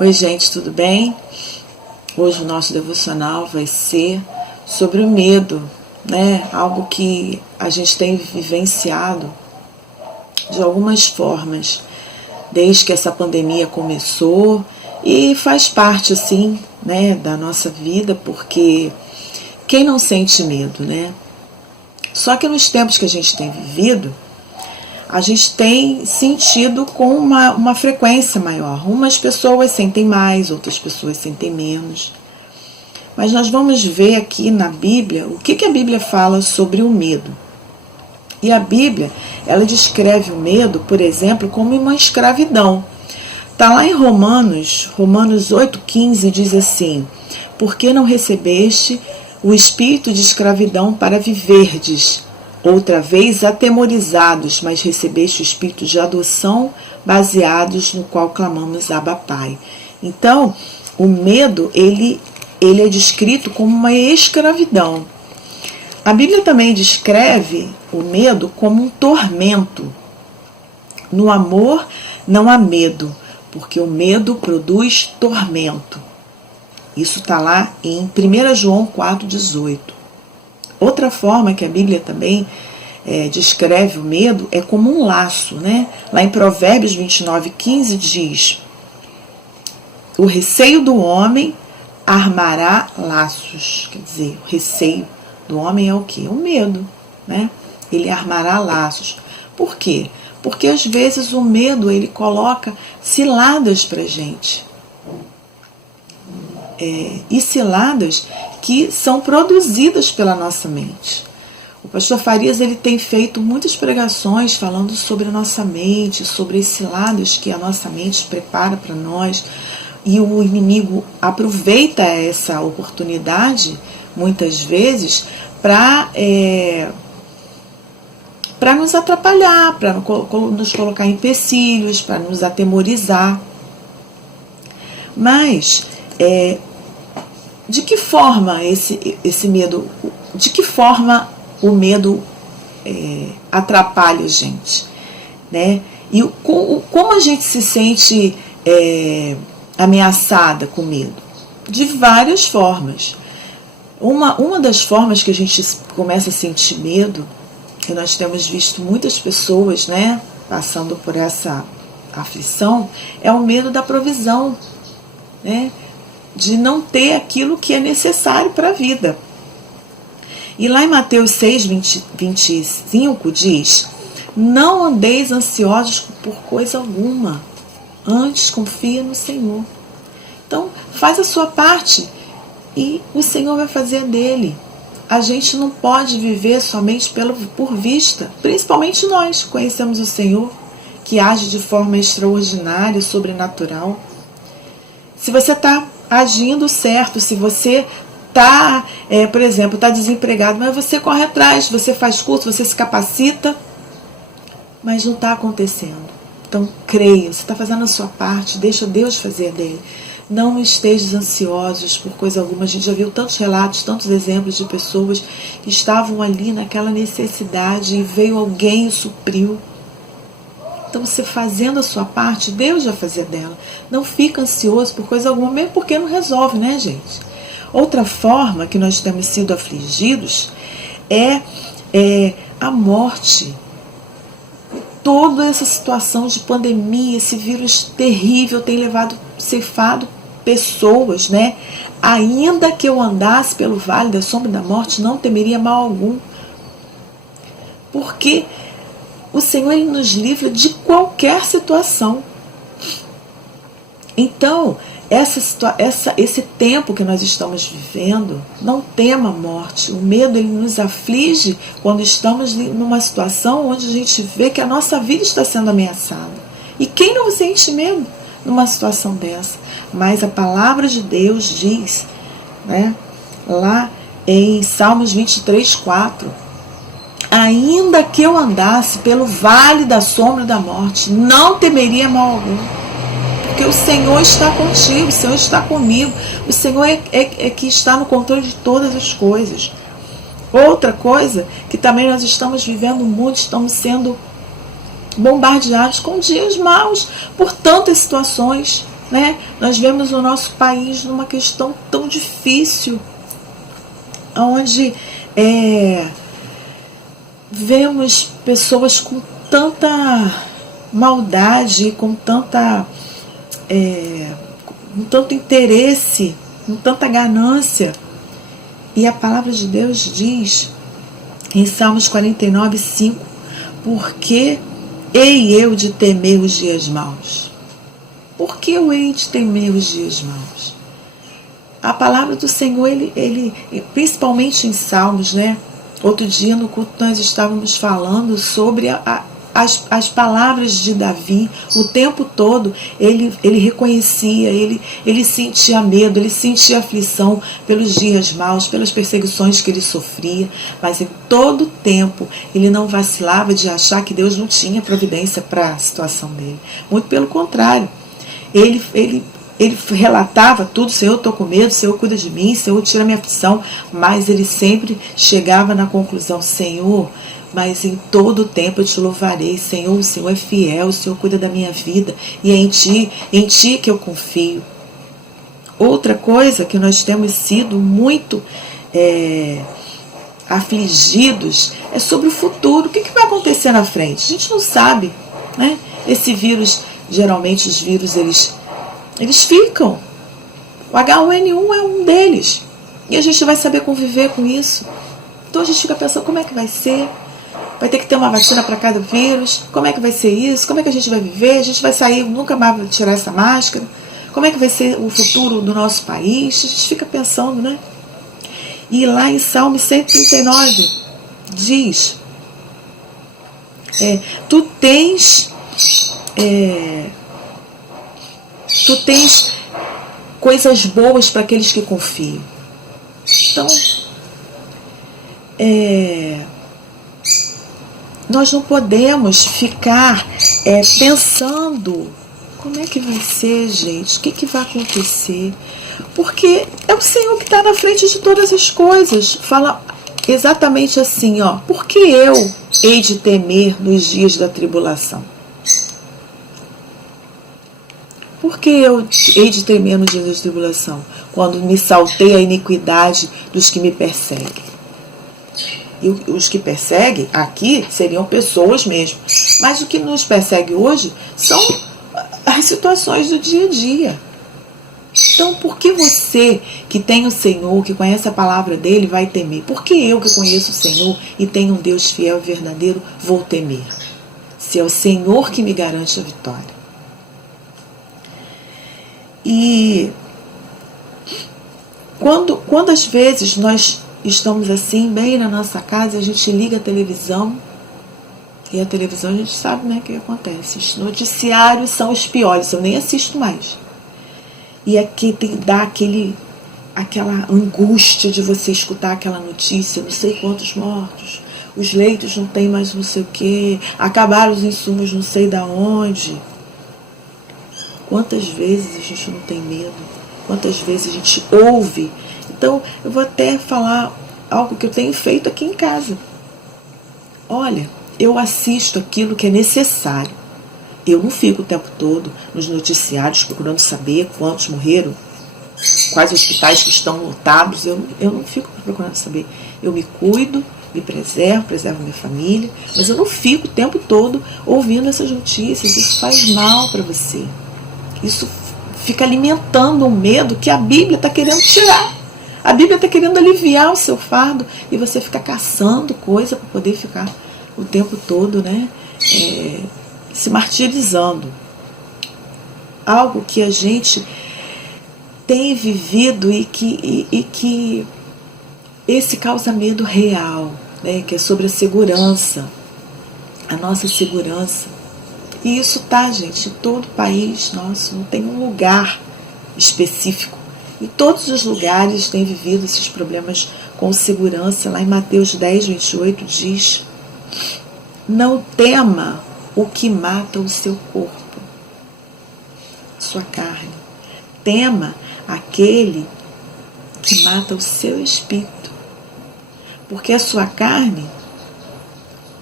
Oi, gente, tudo bem? Hoje o nosso devocional vai ser sobre o medo, né? Algo que a gente tem vivenciado de algumas formas desde que essa pandemia começou e faz parte, assim, né, da nossa vida, porque quem não sente medo, né? Só que nos tempos que a gente tem vivido, a gente tem sentido com uma frequência maior. Umas pessoas sentem mais, outras pessoas sentem menos. Mas nós vamos ver aqui na Bíblia o que a Bíblia fala sobre o medo. E a Bíblia, ela descreve o medo, por exemplo, como uma escravidão. Está lá em Romanos 8,15 diz assim: porque não recebeste o espírito de escravidão para viverdes outra vez atemorizados, mas recebeste o espírito de adoção, baseados no qual clamamos Abba Pai. Então, o medo, ele é descrito como uma escravidão. A Bíblia também descreve o medo como um tormento. No amor não há medo, porque o medo produz tormento. Isso está lá em 1 João 4,18. Outra forma que a Bíblia também descreve o medo é como um laço, né? Lá em Provérbios 29,15 diz: o receio do homem armará laços. Quer dizer, o receio do homem é o quê? O medo, né? Ele armará laços. Por quê? Porque às vezes o medo ele coloca ciladas para a gente. E ciladas que são produzidas pela nossa mente. O pastor Farias ele tem feito muitas pregações falando sobre a nossa mente, sobre as ciladas que a nossa mente prepara para nós, e o inimigo aproveita essa oportunidade, muitas vezes, para nos atrapalhar, para nos colocar em empecilhos, para nos atemorizar. Mas de que forma esse medo, de que forma o medo atrapalha a gente, né? E como a gente se sente ameaçada com medo? De várias formas. Uma das formas que a gente começa a sentir medo, e nós temos visto muitas pessoas, né, passando por essa aflição, é o medo da provisão, né? De não ter aquilo que é necessário para a vida. E lá em Mateus 6,25 diz: não andeis ansiosos por coisa alguma, antes confia no Senhor. Então, faz a sua parte e o Senhor vai fazer a dele. A gente não pode viver somente por vista, principalmente nós conhecemos o Senhor, que age de forma extraordinária, sobrenatural. Se você está agindo certo, se você está, por exemplo, está desempregado, mas você corre atrás, você faz curso, você se capacita, mas não está acontecendo. Então, creia, você está fazendo a sua parte, deixa Deus fazer a dele. Não estejam ansiosos por coisa alguma. A gente já viu tantos relatos, tantos exemplos de pessoas que estavam ali naquela necessidade e veio alguém e supriu. Então, você fazendo a sua parte, Deus vai fazer dela. Não fica ansioso por coisa alguma, mesmo porque não resolve, né, gente? Outra forma que nós temos sido afligidos é a morte. Toda essa situação de pandemia, esse vírus terrível tem ceifado pessoas, né? Ainda que eu andasse pelo vale da sombra da morte, não temeria mal algum. Porque o Senhor ele nos livra de qualquer situação. Então, esse tempo que nós estamos vivendo, não tema a morte. O medo ele nos aflige quando estamos numa situação onde a gente vê que a nossa vida está sendo ameaçada. E quem não sente medo numa situação dessa? Mas a palavra de Deus diz, né, lá em Salmos 23:4, ainda que eu andasse pelo vale da sombra da morte, não temeria mal algum. Porque o Senhor está contigo, o Senhor está comigo, o Senhor é que está no controle de todas as coisas. Outra coisa que também nós estamos vivendo muito, estamos sendo bombardeados com dias maus por tantas situações. né? Nós vemos o nosso país numa questão tão difícil, onde vemos pessoas com tanta maldade, com tanto interesse, com tanta ganância. E a palavra de Deus diz em Salmos 49, 5: porque hei eu de temer os dias maus? Por que eu hei de temer os dias maus? A palavra do Senhor, ele principalmente em Salmos, né? Outro dia no culto nós estávamos falando sobre as palavras de Davi. O tempo todo ele reconhecia, ele sentia medo, ele sentia aflição pelos dias maus, pelas perseguições que ele sofria, mas em todo tempo ele não vacilava de achar que Deus não tinha providência para a situação dele. Muito pelo contrário, ele relatava tudo: Senhor, eu estou com medo, Senhor, cuida de mim, Senhor, tira minha aflição. Mas ele sempre chegava na conclusão: Senhor, mas em todo o tempo eu te louvarei, Senhor, o Senhor é fiel, o Senhor cuida da minha vida, e é em Ti que eu confio. Outra coisa que nós temos sido muito afligidos é sobre o futuro. O que vai acontecer na frente? A gente não sabe, né? Esse vírus, geralmente os vírus, eles ficam. O H1N1 é um deles. E a gente vai saber conviver com isso. Então a gente fica pensando: como é que vai ser? Vai ter que ter uma vacina para cada vírus? Como é que vai ser isso? Como é que a gente vai viver? A gente vai sair, nunca mais vai tirar essa máscara? Como é que vai ser o futuro do nosso país? A gente fica pensando, né? E lá em Salmo 139 diz: tu tens coisas boas para aqueles que confiam. Então, nós não podemos ficar pensando: como é que vai ser, gente? O que vai acontecer? Porque é o Senhor que está na frente de todas as coisas. Fala exatamente assim, ó: porque eu hei de temer nos dias da tribulação? Por que eu hei de temer nos dias da tribulação? Quando me saltei a iniquidade dos que me perseguem. E os que perseguem aqui seriam pessoas mesmo. Mas o que nos persegue hoje são as situações do dia a dia. Então, por que você que tem o Senhor, que conhece a palavra dele, vai temer? Por que eu que conheço o Senhor e tenho um Deus fiel e verdadeiro vou temer? Se é o Senhor que me garante a vitória. E quando às vezes nós estamos assim, bem na nossa casa, a gente liga a televisão, e a televisão a gente sabe, né, o que acontece. Os noticiários são os piores, eu nem assisto mais. E aqui dá aquela angústia de você escutar aquela notícia: não sei quantos mortos, os leitos não tem mais não sei o que, acabaram os insumos não sei da onde. Quantas vezes a gente não tem medo? Quantas vezes a gente ouve? Então, eu vou até falar algo que eu tenho feito aqui em casa. Olha, eu assisto aquilo que é necessário. Eu não fico o tempo todo nos noticiários procurando saber quantos morreram, quais hospitais que estão lotados. Eu não fico procurando saber. Eu me cuido, me preservo minha família, mas eu não fico o tempo todo ouvindo essas notícias. Isso faz mal para você. Isso fica alimentando um medo que a Bíblia está querendo tirar. A Bíblia está querendo aliviar o seu fardo e você fica caçando coisa para poder ficar o tempo todo, né, se martirizando. Algo que a gente tem vivido e que esse causa medo real, né, que é sobre a segurança, a nossa segurança. E isso tá, gente, em todo o país nosso, não tem um lugar específico. E todos os lugares têm vivido esses problemas com segurança. Lá em Mateus 10, 28 diz: não tema o que mata o seu corpo, sua carne. Tema aquele que mata o seu espírito. Porque a sua carne,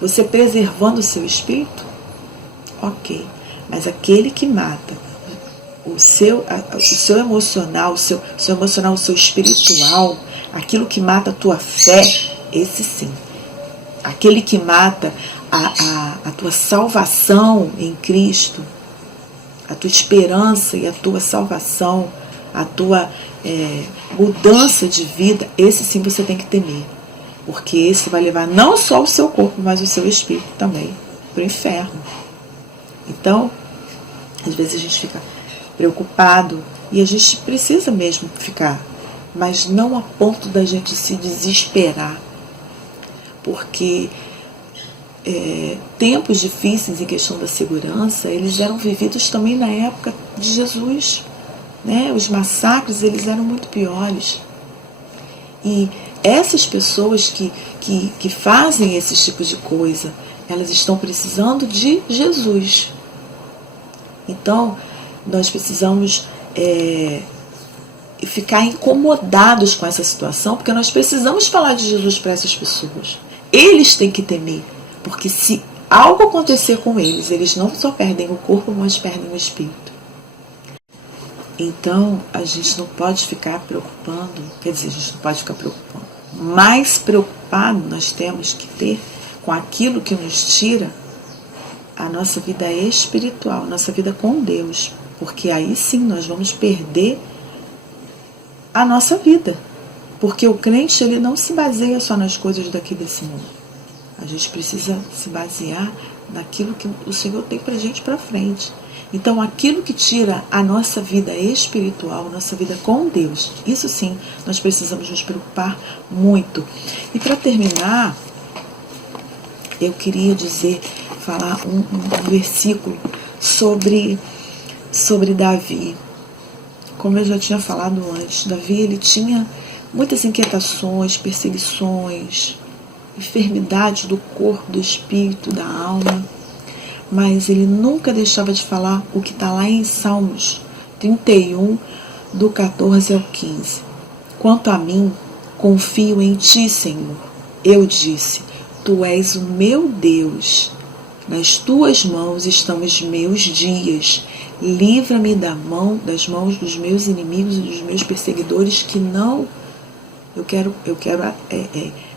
você preservando o seu espírito, ok, mas aquele que mata o seu emocional, o seu emocional, o seu espiritual, aquilo que mata a tua fé, esse sim. Aquele que mata a tua salvação em Cristo, a tua esperança e a tua salvação, a tua mudança de vida, esse sim você tem que temer. Porque esse vai levar não só o seu corpo, mas o seu espírito também para o inferno. Então, às vezes a gente fica preocupado e a gente precisa mesmo ficar, mas não a ponto da gente se desesperar. Porque tempos difíceis em questão da segurança, eles eram vividos também na época de Jesus, né? Os massacres, eles eram muito piores. E essas pessoas que fazem esses tipos de coisa, elas estão precisando de Jesus. Então, nós precisamos ficar incomodados com essa situação, porque nós precisamos falar de Jesus para essas pessoas. Eles têm que temer, porque se algo acontecer com eles, eles não só perdem o corpo, mas perdem o espírito. Então, a gente não pode ficar preocupando, quer dizer, a gente não pode ficar preocupando. Mais preocupado nós temos que ter com aquilo que nos tira a nossa vida espiritual, a nossa vida com Deus. Porque aí sim nós vamos perder a nossa vida. Porque o crente, ele não se baseia só nas coisas daqui desse mundo. A gente precisa se basear naquilo que o Senhor tem pra gente pra frente. Então, aquilo que tira a nossa vida espiritual, a nossa vida com Deus, isso sim, nós precisamos nos preocupar muito. E para terminar, eu queria falar um versículo sobre Davi. Como eu já tinha falado antes, Davi, ele tinha muitas inquietações, perseguições, enfermidades do corpo, do espírito, da alma, mas ele nunca deixava de falar o que está lá em Salmos 31, do 14 ao 15. Quanto a mim, confio em ti, Senhor. Eu disse, tu és o meu Deus. Nas tuas mãos estão os meus dias. Livra-me das mãos dos meus inimigos e dos meus perseguidores, que não... Eu quero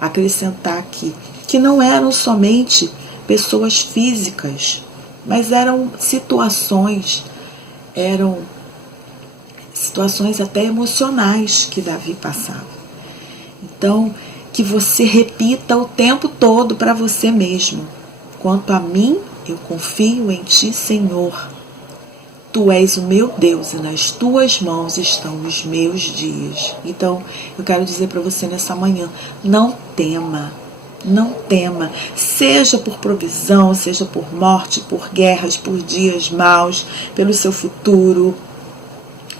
acrescentar aqui, que não eram somente pessoas físicas, mas eram situações até emocionais que Davi passava. Então, que você repita o tempo todo para você mesmo. Quanto a mim, eu confio em ti, Senhor. Tu és o meu Deus e nas tuas mãos estão os meus dias. Então, eu quero dizer para você nessa manhã, não tema. Não tema, seja por provisão, seja por morte, por guerras, por dias maus, pelo seu futuro,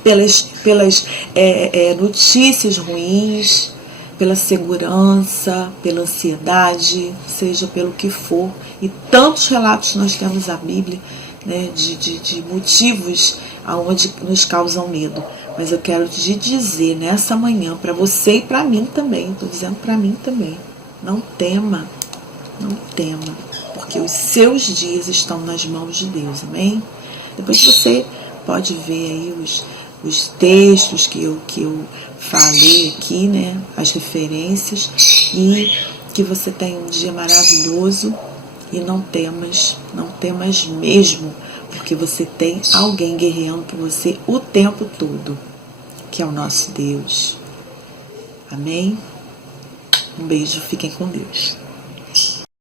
pelas notícias ruins, pela segurança, pela ansiedade, seja pelo que for. E tantos relatos nós temos na Bíblia, né, de motivos aonde nos causam medo. Mas eu quero te dizer nessa manhã, para você e para mim também, estou dizendo para mim também, não tema, porque os seus dias estão nas mãos de Deus, amém? Depois você pode ver aí os textos que eu falei aqui, né? As referências, e que você tenha um dia maravilhoso e não temas mesmo, porque você tem alguém guerreando por você o tempo todo, que é o nosso Deus. Amém? Um beijo, fiquem com Deus.